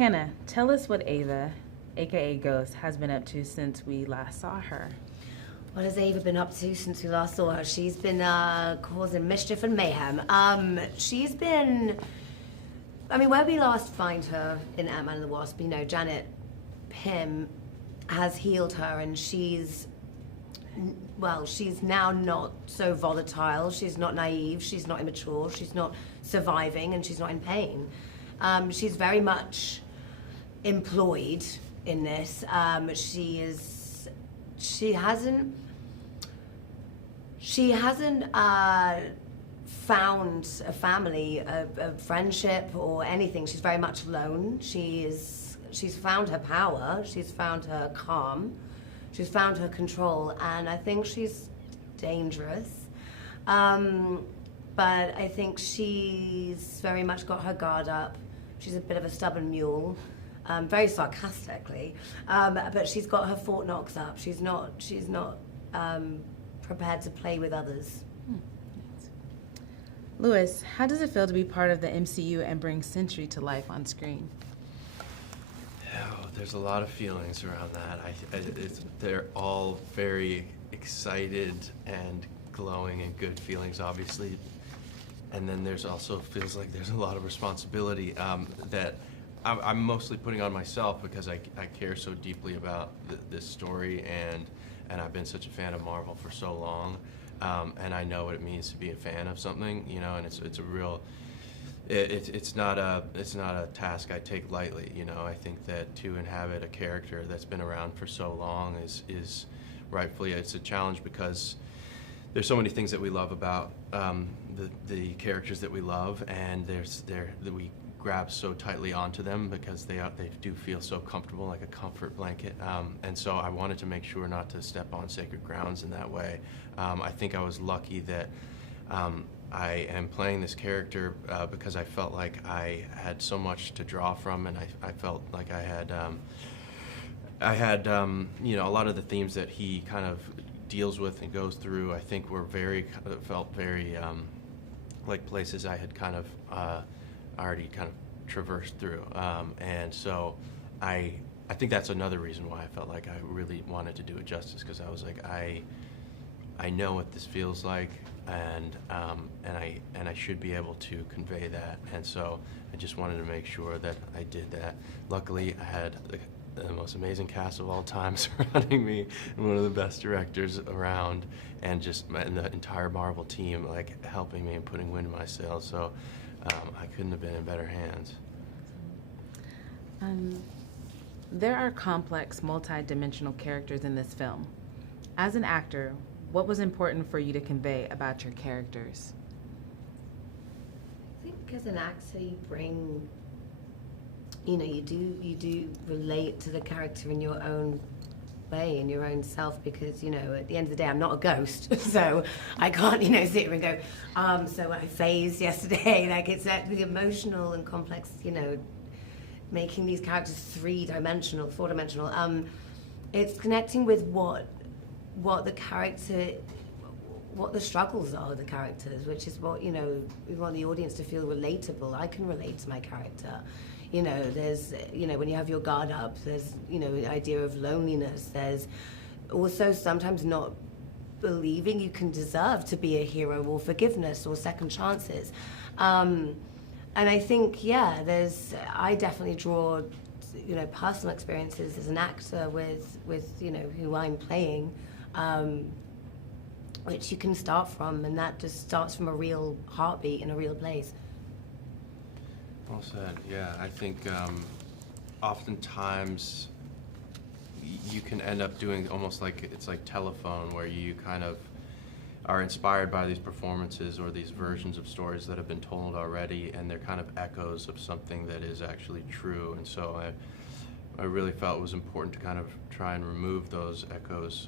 Hannah, tell us what Ava, aka Ghost, has been up to since we last saw her. What has Ava been up to since we last saw her? She's been causing mischief and mayhem. She's been... I mean, where we last find her in Ant-Man and the Wasp, you know, Janet Pym has healed her, and she's now not so volatile. She's not naive, she's not immature, she's not surviving, and she's not in pain. She's very much employed in this. She hasn't found a family, a friendship, or anything. She's very much alone. She's found her power. She's found her calm. She's found her control, and I think she's dangerous. But I think she's very much got her guard up. She's a bit of a stubborn mule, very sarcastically, but she's got her Fort Knox up. She's not prepared to play with others. Lewis, how does it feel to be part of the MCU and bring Sentry to life on screen? Oh, there's a lot of feelings around that. They're all very excited and glowing and good feelings, obviously. And then there's also feels like there's a lot of responsibility that I'm mostly putting on myself because I care so deeply about this story, and I've been such a fan of Marvel for so long, and I know what it means to be a fan of something, you know, and it's a real. It's not a task I take lightly, you know. I think that to inhabit a character that's been around for so long is rightfully it's a challenge because there's so many things that we love about the characters that we love, and that we grab so tightly onto them because they do feel so comfortable, like a comfort blanket. And so I wanted to make sure not to step on sacred grounds in that way. I think I was lucky that I am playing this character because I felt like I had so much to draw from, and I felt like I had you know, a lot of the themes that he kind of deals with and goes through, I think were felt very like places I had kind of already kind of traversed through, and so I think that's another reason why I felt like I really wanted to do it justice, because I was like, I know what this feels like, and I should be able to convey that, and so I just wanted to make sure that I did that. Luckily, I had the most amazing cast of all time surrounding me, and one of the best directors around, and the entire Marvel team like helping me and putting wind in my sails. So I couldn't have been in better hands. There are complex, multi-dimensional characters in this film. As an actor, what was important for you to convey about your characters? I think as an actor, you bring, you know, you do relate to the character in your own way, in your own self, because, you know, at the end of the day, I'm not a ghost, so I can't, you know, sit here and go, so I phased yesterday. Like, it's the emotional and complex, you know, making these characters three-dimensional, four-dimensional. It's connecting with what the character, what the struggles are of the characters, which is what, you know, we want the audience to feel relatable. I can relate to my character. You know, there's, you know, when you have your guard up, there's, you know, the idea of loneliness. There's also sometimes not believing you can deserve to be a hero, or forgiveness, or second chances. And I think, yeah, I definitely draw, you know, personal experiences as an actor with you know, who I'm playing, which you can start from, and that just starts from a real heartbeat in a real place. Well said. Yeah, I think oftentimes you can end up doing almost like it's like telephone, where you kind of are inspired by these performances or these versions of stories that have been told already, and they're kind of echoes of something that is actually true. And so I really felt it was important to kind of try and remove those echoes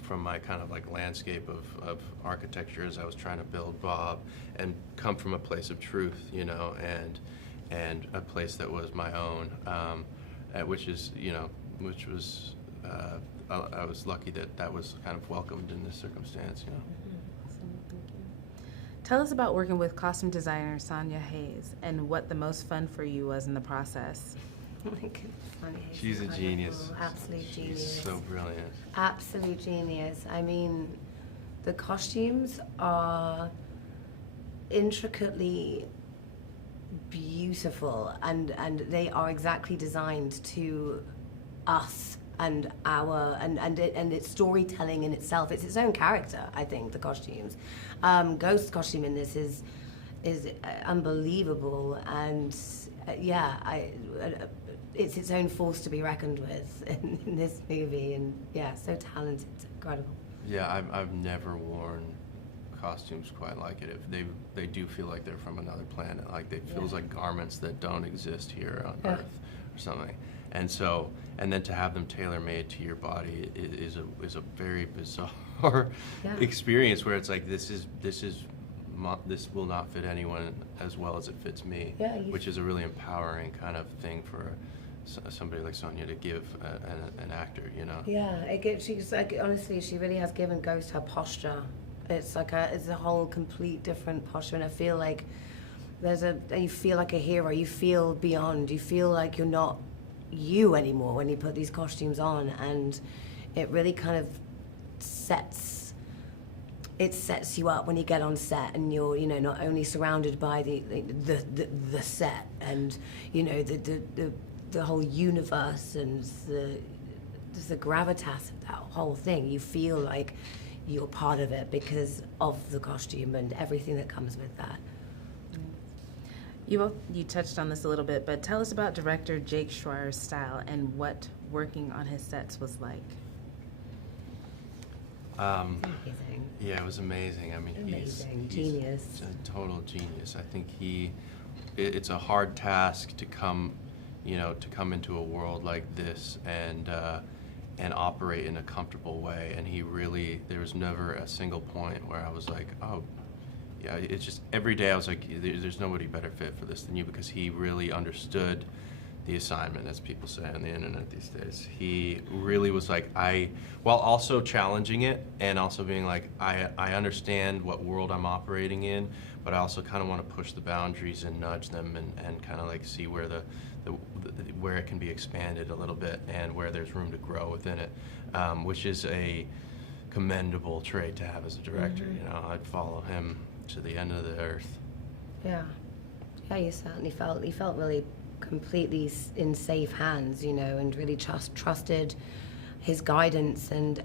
from my kind of like landscape of architecture as I was trying to build Bob, and come from a place of truth, you know, and a place that was my own, which is, you know, which was, I was lucky that was kind of welcomed in this circumstance, you know. Awesome, thank you. Tell us about working with costume designer Sonia Hayes and what the most fun for you was in the process. Oh my goodness, Sonia Hayes is She's a incredible. genius. Absolute genius. She's so brilliant. Absolute genius. I mean, the costumes are intricately beautiful, and they are exactly designed to us and our and its storytelling in itself. It's its own character, I think. The costumes, Ghost's costume in this is unbelievable, and it's its own force to be reckoned with in this movie, and yeah, so talented, incredible. Yeah, I've never worn costumes quite like it. If they do feel like they're from another planet, like they feels like garments that don't exist here on Earth or something. And so, and then to have them tailor-made to your body is a very bizarre experience where it's like this will not fit anyone as well as it fits me, which is a really empowering kind of thing for somebody like Sonia to give an actor, you know. Yeah, she's like, honestly, she really has given Ghost her posture. It's like it's a whole complete different posture, and I feel like you feel like a hero. You feel beyond. You feel like you're not you anymore when you put these costumes on, and it really kind of sets you up when you get on set, and you're not only surrounded by the set and the whole universe and the gravitas of that whole thing. You feel like you're part of it because of the costume and everything that comes with that. You touched on this a little bit, but tell us about director Jake Schreier's style and what working on his sets was like. Amazing. Yeah, it was amazing. I mean, he's genius. a total genius. I think it's a hard task to come into a world like this and operate in a comfortable way. And there was never a single point where I was like, oh, yeah, it's just every day I was like, there's nobody better fit for this than you, because he really understood the assignment, as people say on the internet these days. He really was like, while also challenging it and also being like, I understand what world I'm operating in, but I also kind of want to push the boundaries and nudge them and kind of like see where where it can be expanded a little bit and where there's room to grow within it, which is a commendable trait to have as a director. Mm-hmm. I'd follow him to the end of the earth. Yeah, you certainly felt really completely in safe hands, and really trusted his guidance and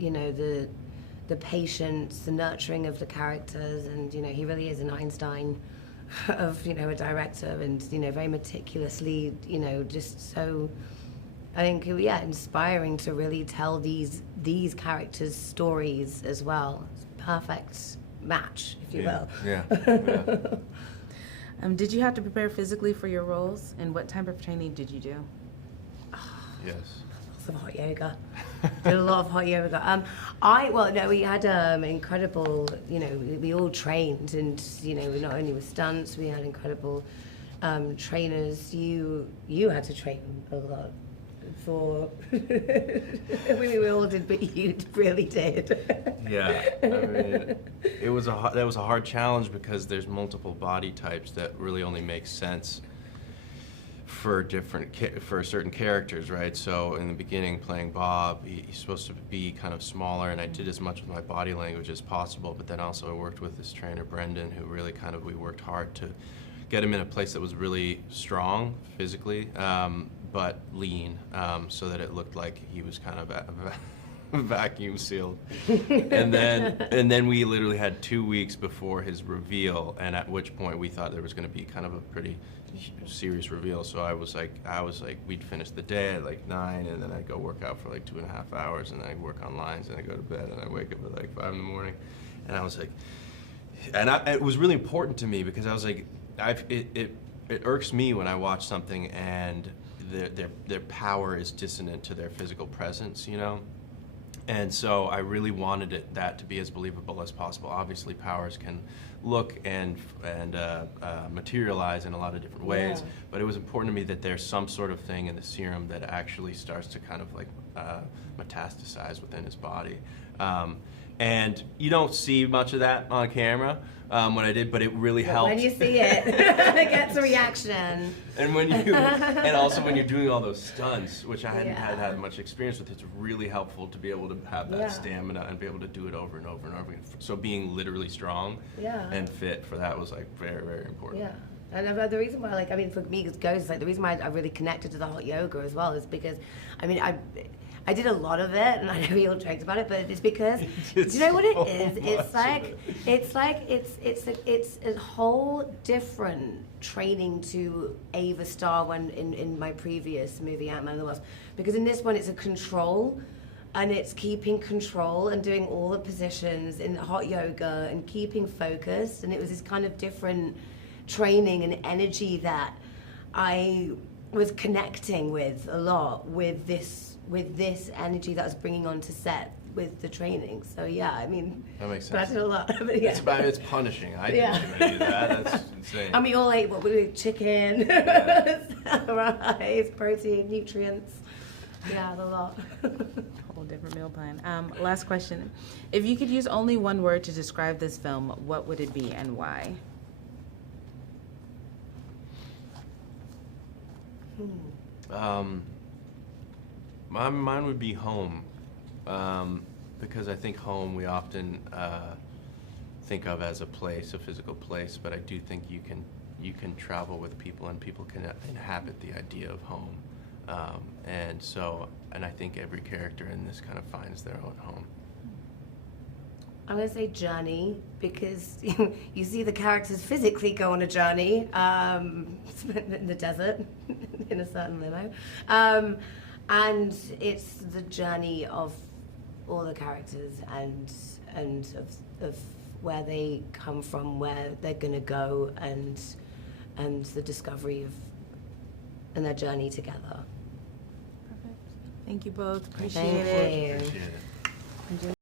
the patience, the nurturing of the characters, and he really is an Einstein of a director, and very meticulously, just so, I think, inspiring to really tell these characters' stories as well. It's a perfect match, if you will. Yeah. Did you have to prepare physically for your roles, and what type of training did you do? Yes. Lots of hot yoga. Did a lot of hot yoga. We had incredible, we all trained, and, not only with stunts, we had incredible trainers. You had to train a lot for, we all did, but you really did. Yeah, I mean, that was a hard challenge because there's multiple body types that really only make sense for certain characters, right? So in the beginning, playing Bob, he's supposed to be kind of smaller, and I did as much with my body language as possible, but then also I worked with this trainer, Brendan, who really we worked hard to get him in a place that was really strong physically, but lean, so that it looked like he was kind of vacuum sealed. And then we literally had 2 weeks before his reveal, and at which point we thought there was going to be kind of a pretty serious reveal. So I was like, we'd finish the day at like 9, and then I'd go work out for like 2.5 hours, and then I'd work on lines, and I'd go to bed, and I'd wake up at like 5 in the morning. And I was like, it was really important to me because I was like, it irks me when I watch something and their power is dissonant to their physical presence, And so I really wanted that to be as believable as possible. Obviously, powers can look and materialize in a lot of different ways. Yeah. But it was important to me that there's some sort of thing in the serum that actually starts to kind of like metastasize within his body. And you don't see much of that on camera when I did, but it really helped. When you see it, it gets a reaction. And when you, and also when you're doing all those stunts, which I hadn't Yeah. had much experience with, it's really helpful to be able to have that Yeah. stamina and be able to do it over and over and over again. So being literally strong Yeah. and fit for that was like very, very important. Yeah. And the reason why, like, I mean, for me, it goes, like, the reason why I really connected to the hot yoga as well is because, I mean, I did a lot of it, and I know we all joked about it, but it's because, do you know what it is? It's a whole different training to Ava Star when in my previous movie, Ant-Man and the Wasp. Because in this one, it's a control, and it's keeping control and doing all the positions in hot yoga and keeping focused, and it was this kind of different training and energy that I was connecting with a lot with this energy that I was bringing onto set with the training. So yeah, I mean, That makes but I sense. did a lot. But yeah. It's punishing. I Yeah. didn't do any of that. That's insane. And we all ate what we did, chicken, rice, protein, nutrients. Yeah, a lot. Whole different meal plan. Last question. If you could use only one word to describe this film, what would it be and why? Mine would be home, because I think home we often think of as a place, a physical place, but I do think you can travel with people and people can inhabit the idea of home, and I think every character in this kind of finds their own home. I'm going to say journey because you see the characters physically go on a journey in the desert in a certain limo. And it's the journey of all the characters and of where they come from, where they're going to go, and the discovery of and their journey together. Perfect. Thank you both. Appreciate Thank it. you. Appreciate it.